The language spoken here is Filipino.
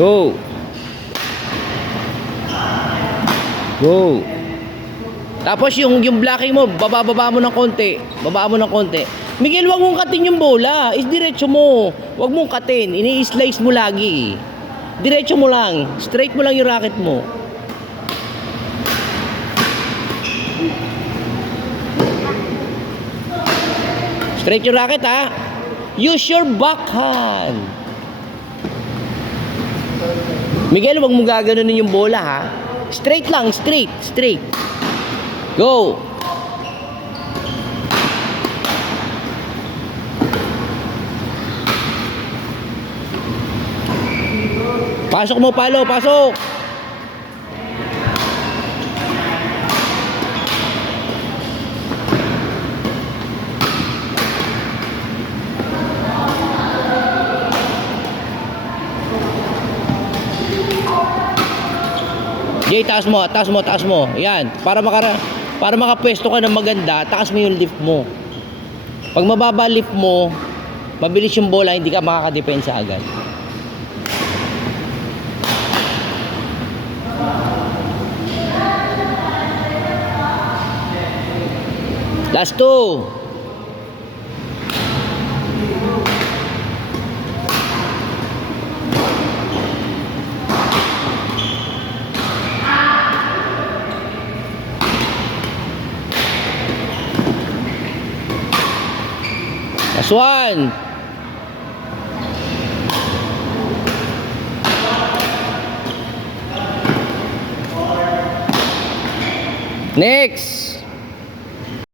Go. Go. Tapos yung blocking mo, baba mo ng konti. Baba mo ng konti. Miguel, wag mong katin yung bola. Diretso mo. Wag mong katin. Ini-slice mo lagi. Diretso mo lang. Straight mo lang yung racket mo. Straight yung racket, ha. Use your backhand. Miguel, wag mong gaganunin yung bola, ha. Straight lang. Straight. Straight. Go. Pasok mo, Palo, pasok. Jay, taas mo, taas mo, taas mo. Yan, para makapwesto ka ng maganda, taas mo yung lift mo. Pag mababa lift mo, mabilis yung bola, hindi ka makakadepensa agad. Last two. Last one. Next.